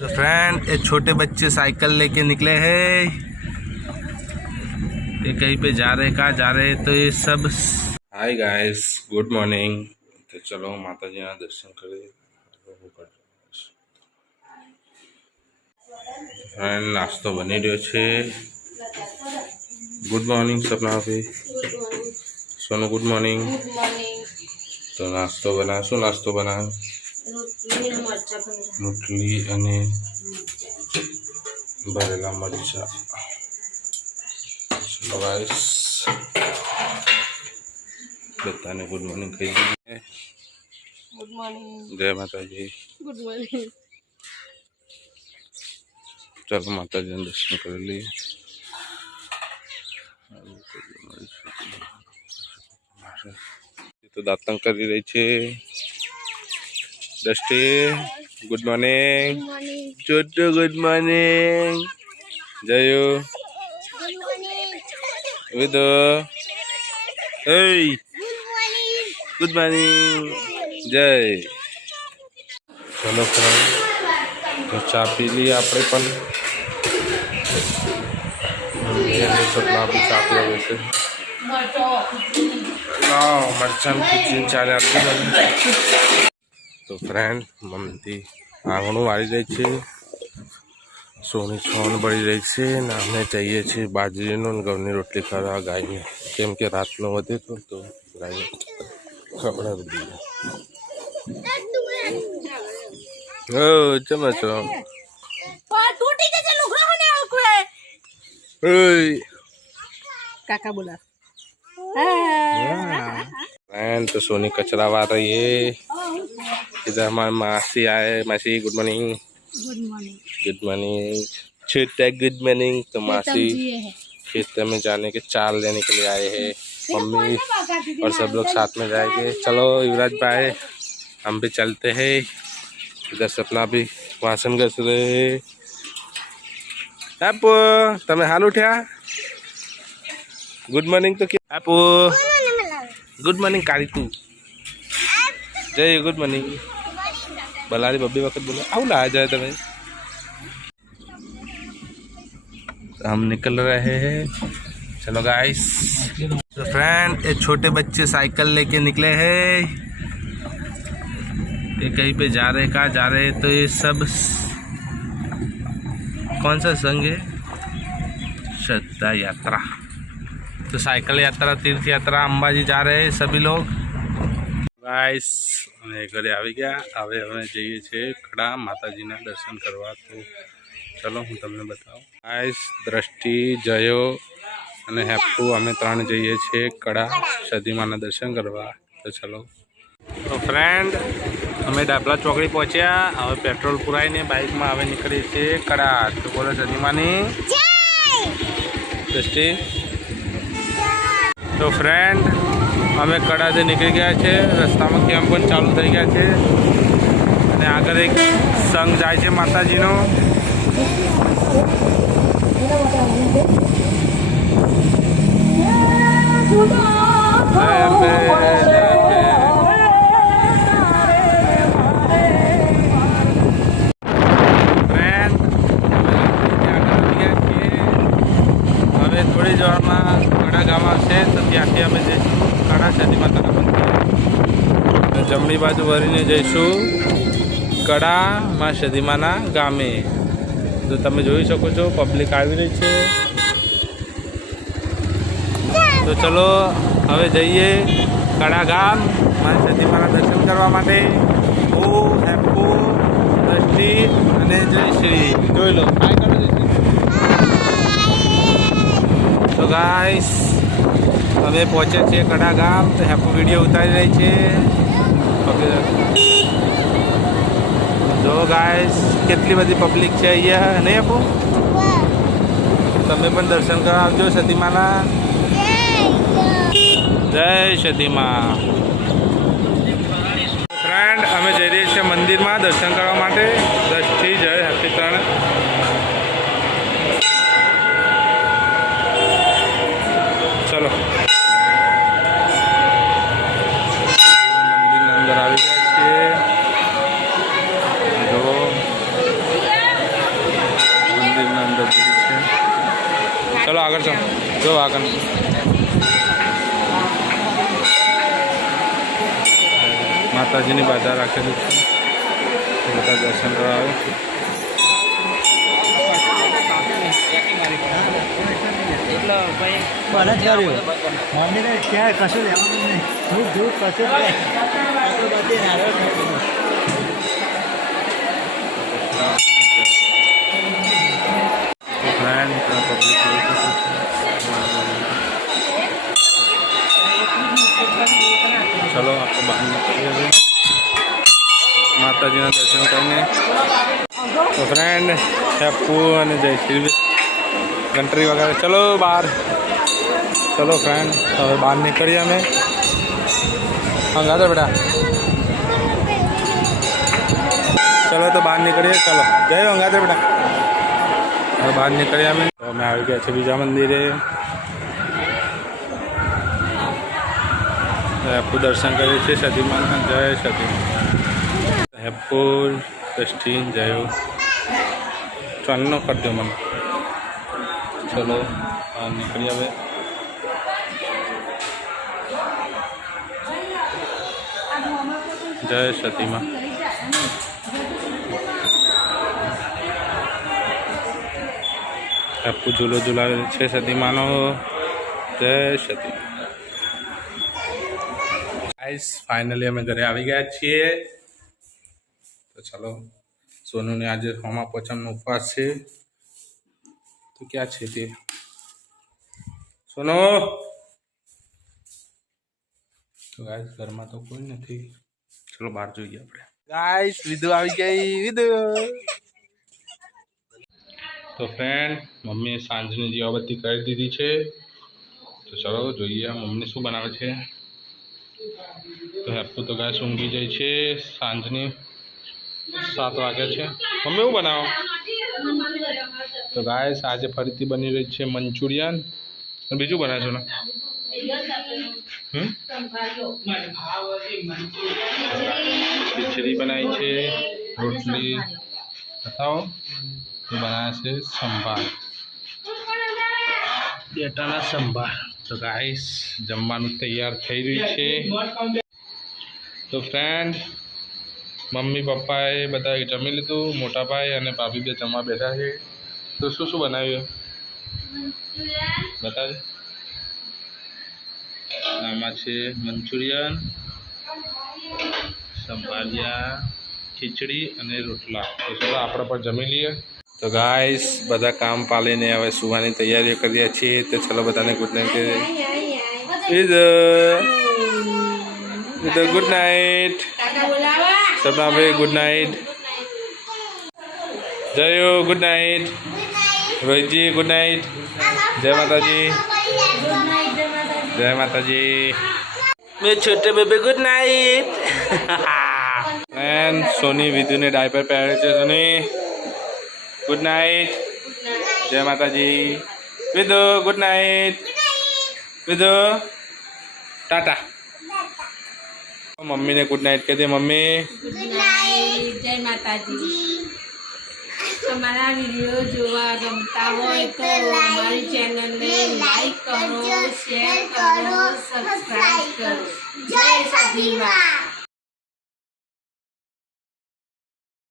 तो फ्रेंड ये छोटे बच्चे साइकिल लेके निकले हैं, ये कहीं पे जा रहे, कहाँ जा रहे तो ये सब। Hi guys, good morning. तो चलो माता जी ना दर्शन करें। फ्रेंड नाश्तो बनी रह्यो छे। गुड मॉर्निंग सपना भाई। Sonu good morning. तो नाश्तो बना, शू नाश्तो बना? रोटली અને ભરેલા મરચા। ચલો ગાઈસ, બધાને ગુડ મોર્નિંગ કહી દઈએ। Good morning. જય માતાજી। Good morning. ચલો માતાજીના દર્શન કરી લઈએ। તો દાતણ કરી રહી છે Drishti. Good morning. Chotu good morning. જયો વિદો એ ગુડ મોર્નિંગ। જય। ચલો ફ્રેન્ડ, તો ચા પી લઈએ આપણે પણ। સપના બી ચા પીવે છે। મરચાં ખીચડી ચાલે આપી। તો ફ્રેન્ડ મમતી આંગણું વાળી રહી છે, સોની છોન બળી રહી છે ને અમે જઈએ છીએ બાજરીનો ને ઘઉંની રોટલી ખાવા ગાયને, કેમ કે રાતનો વધે તો ગાયને ખવડાવી દઈએ। હો ચમચો काका बोला। फ्रेंड तो सोनी कचरा वार रही है। इधर हमारे मासी आए। मासी good morning. Good morning. Good morning. छोटा गुड मॉर्निंग। तो मासी खेत में जाने के चाल लेने के लिए आए हैं। मम्मी और सब लोग साथ में जाएंगे। चलो युवराज भाई, हम भी चलते हैं। इधर सपना भी वासन घस रहे। आपो तमे हाल उठ्या? गुड मॉर्निंग तो क्या आपो? गुड मॉर्निंग काली तू। जय गुड मॉर्निंग। बलारी बब्बी वक्त बोलो आउ ला जाए तमे। हम निकल रहे हैं। चलो गाइस। तो फ्रेंड ये छोटे बच्चे साइकिल लेके निकले हैं, ये कहीं पे जा रहे, कहाँ जा रहे तो ये सब कौन सा संघ है? श्रद्धा यात्रा। तो साइकिल यात्रा, तीर्थ यात्रा अंबाजी जा रहे हैं सभी लोग। गाइस અમે ઘરે આવી ગયા। હવે અમે જઈએ છીએ કડા માતાજીના દર્શન કરવા। તો ચલો હું તમને બતાવું। ગાઈસ દ્રષ્ટિ, જયો અને હેપ્પુ અમે ત્રણ જઈએ છીએ કડા સદીમાના દર્શન કરવા। તો ચલો। તો ફ્રેન્ડ અમે ડાબલા ચોકડી પહોંચ્યા। હવે પેટ્રોલ પુરાઈને બાઇકમાં હવે નીકળીએ છીએ કડા। તો બોલો સદીમાની દ્રષ્ટિ। તો ફ્રેન્ડ અમે કડાથી નીકળી ગયા છે। રસ્તામાં કેમ્પ પણ ચાલુ થઈ ગયા છે અને આગળ એક સંઘ જાય છે માતાજીનો। હવે થોડી જ વારમાં કડા ગામ આવશે તો ત્યાંથી અમે જઈશું કડા સદી માતાના મંદિર। જમણી બાજુ વળીને જઈશું કડા માં સદીમાના ગામે। તો તમે જોઈ શકો છો પબ્લિક આવી રહી છે। તો ચલો હવે જઈએ કડા ગામ માં સદીમાના દર્શન કરવા માટે। હું હેપ્પુ, દ્રષ્ટિ અને જયશ્રી જોઈ લો। હાય કરો જયશ્રી। તો ગાઈસ અમે પહોંચ્યા છીએ કડા ગામ। તો હેપ્પુ વિડીયો ઉતારી રહી છે। જો ગાઈસ કેટલી બધી પબ્લિક છે અહીંયા, નહીં હેપ્પુ? તમે પણ દર્શન કરવા આવજો સતીમાના। જય સતીमा। ફ્રેન્ડ અમે જઈ રહ્યા છીએ મંદિરમાં દર્શન કરવા માટે। 10 થી જય હેપ્પી ત્રણ। ચલો મંદિરના અંદર આવી ગયા છીએ। જો ચલો આગળ ચાલો જો આગળ માતાજીની બાધા રાખેલી છે બધા દર્શન કરાવે મંદિરે ક્યાંય કશું લેવાનું નહીં હું દૂર કશું ચલો આપણે બહાર નીકળીએ છીએ માતાજીના દર્શન કરીને તો ફ્રેન્ડ હેપુ અને જય શ્રી ઘંટરી વગેરે ચલો બહાર ચલો ફ્રેન્ડ હવે બહાર નીકળીએ અમે હંગાતો બેટા ચલો તો બહાર નીકળીએ ચલો જય હંગાતો બેટા હવે બહાર નીકળીએ અમે તો અમે આવી ગયા છે બીજા મંદિરે હેપુ દર્શન કરીએ છીએ સતીમાના જય સતીમા હેપુ દ્રષ્ટિ જય ચાલનો કરજો મને ચલો બહાર નીકળી હવે જય સતીમા હેપુ ઝૂલો ઝુલાવે છે સતીમાનો જય સતી ગાઈસ ફાઇનલી અમે ઘરે આવી ગયા છીએ તો ચલો સોનુને આજે હોમા પોચમનો ઉપવાસ છે તો ક્યાં છે તે સોનો તો ગાઈસ ઘરમાં તો કોઈ નથી ચલો બહાર જોઈએ આપણે ગાઈસ વિધુ આવી ગઈ વિધુ તો ફ્રેન્ડ મમ્મીએ સાંજની દીવાબત્તી કરી દીધી છે તો ચલો જોઈએ મમ્મી શું બનાવે છે તો હેપુ તો ગાઈસ ઊંઘી જાય છે સાંજની 7 વાગ્યા છે મમ્મી શું બનાવો તો ગાઈસ આજે ફરીથી બની રહી છે મંચુરિયન અને બીજું બનાવશો ને ખીચડી બનાવી છે રોટલી બતાવો તો બનાવે છે સંભાર બેટાના સંભાર તો ગાઈસ જમવાનું તૈયાર થઈ રહ્યું છે તો ફ્રેન્ડ મમ્મી પપ્પાએ બધા જમી લીધું મોટા ભાઈ અને ભાભી બે જમવા બેઠા છે તો શું શું બનાવ્યું બતાવે આમાં છે મંચુરિયન સંભારિયા ખીચડી અને રોટલા તો ચલો આપણે પણ જમી લઈએ તો ગાઈસ બધા કામ પાલીને હવે સુવાની તૈયારીઓ કરીએ છીએ તો ચલો બધાને good night good night Sapna ભાઈ ગુડ નાઇટ જયો ગુડ નાઇટ રોહિતજી ગુડ નાઇટ જય માતાજી જય માતાજી મેં છોટે બેબે ગુડ નાઇટ એન્ડ સોની વિધુને ડાયપર પહેરે છે સોની ગુડ નાઇટ જય માતાજી Vidhu good night Vidhu tata મમ્મીને ગુડ નાઇટ કહી દે મમ્મી ગુડ નાઇટ જય માતાજી અમારા વિડીયો જોવા ગમતા હોય તો અમારી ચેનલને લાઈક કરો શેર કરો સબસ્ક્રાઇબ કરો જય સતીમાં